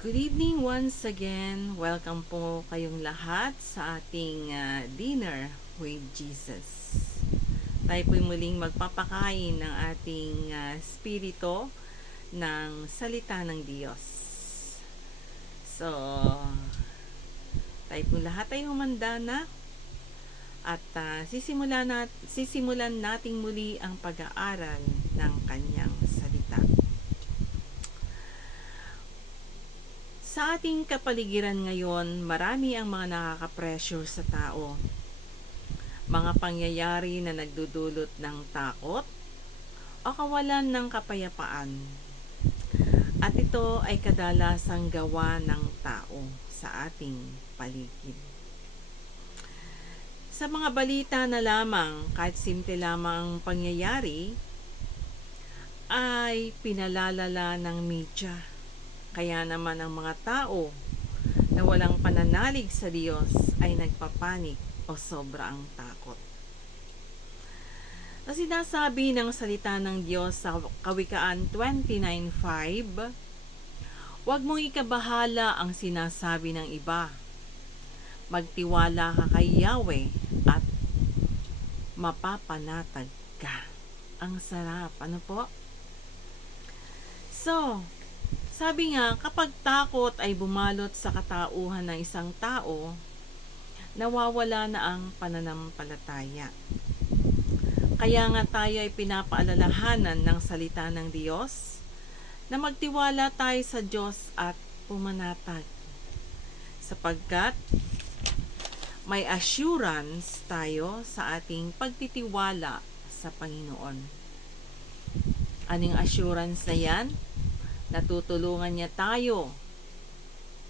Good evening once again. Welcome po kayong lahat sa ating dinner with Jesus. Tayo po'y muling magpapakain ng ating spirito ng salita ng Diyos. So, tayo po lahat ay humanda na at sisimulan nating muli ang pag-aaral ng kanyang salita. Sa ating kapaligiran ngayon, marami ang mga nakaka-pressure sa tao. Mga pangyayari na nagdudulot ng takot o kawalan ng kapayapaan. At ito ay kadalasang gawa ng tao sa ating paligid. Sa mga balita na lamang, kahit simple lamang ang pangyayari, ay pinalalala ng media. Kaya naman ang mga tao na walang pananalig sa Diyos ay nagpapanik o sobrang takot. Ang sinasabi ng salita ng Diyos sa Kawikaan 29:5, huwag mong ikabahala ang sinasabi ng iba. Magtiwala ka kay Yahweh at mapapanatag ka. Ang sarap, ano po? So, sabi nga, kapag takot ay bumalot sa katauhan ng isang tao, nawawala na ang pananampalataya. Kaya nga tayo ay pinapaalalahanan ng salita ng Diyos na magtiwala tayo sa Diyos at pumanatag. Sapagkat may assurance tayo sa ating pagtitiwala sa Panginoon. Anong assurance na yan? Natutulungan niya tayo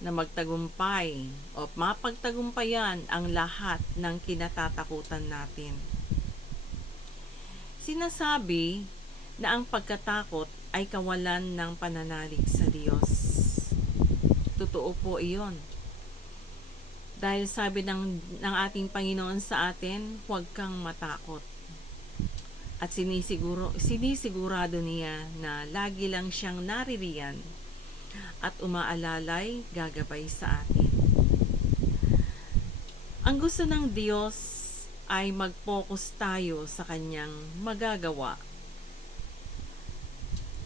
na magtagumpay o mapagtagumpayan ang lahat ng kinatatakutan natin. Sinasabi na ang pagkatakot ay kawalan ng pananalig sa Diyos. Totoo po iyon. Dahil sabi ng ating Panginoon sa atin, huwag kang matakot. At sinisigurado niya na lagi lang siyang naririyan at umaalalay gagabay sa atin. Ang gusto ng Diyos ay mag-focus tayo sa kanyang magagawa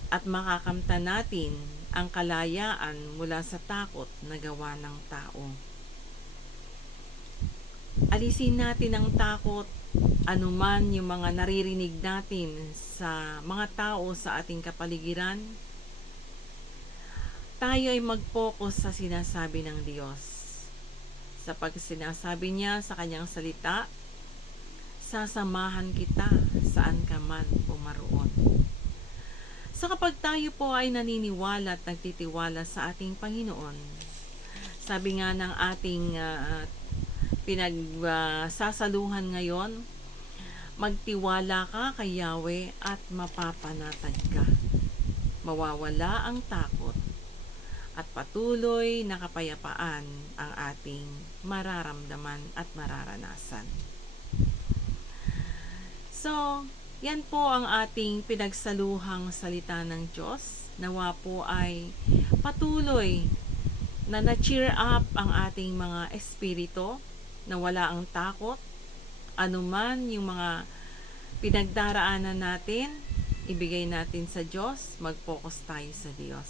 at makakamtan natin ang kalayaan mula sa takot na gawa ng tao. Alisin natin ang takot, anuman yung mga naririnig natin sa mga tao sa ating kapaligiran. Tayo ay mag-focus sa sinasabi ng Diyos. Sa sinasabi niya sa kanyang salita, sasamahan kita saan ka man pumaroon. So kapag tayo po ay naniniwala at nagtitiwala sa ating Panginoon, sabi nga ng ating pinagsasaluhan ngayon, magtiwala ka kay Yahweh at mapapanatag ka. Mawawala ang takot at patuloy na kapayapaan ang ating mararamdaman at mararanasan. So, yan po ang ating pinagsaluhang salita ng Diyos. Nawa po ay patuloy na na-cheer up ang ating mga espiritu, na wala ang takot, anuman yung mga pinagdaraanan natin, ibigay natin sa Diyos, mag-focus tayo sa Diyos.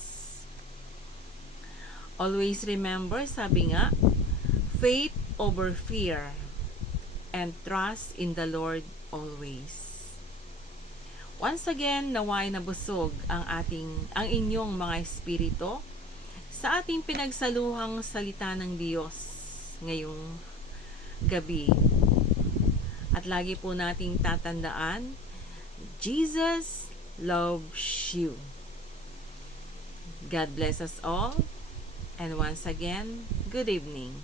Always remember, sabi nga, faith over fear and trust in the Lord always. Once again, naway nabusog ang inyong mga espiritu sa ating pinagsaluhang salita ng Diyos ngayong gabi. At lagi po nating tatandaan, Jesus loves you. God bless us all. And once again, good evening.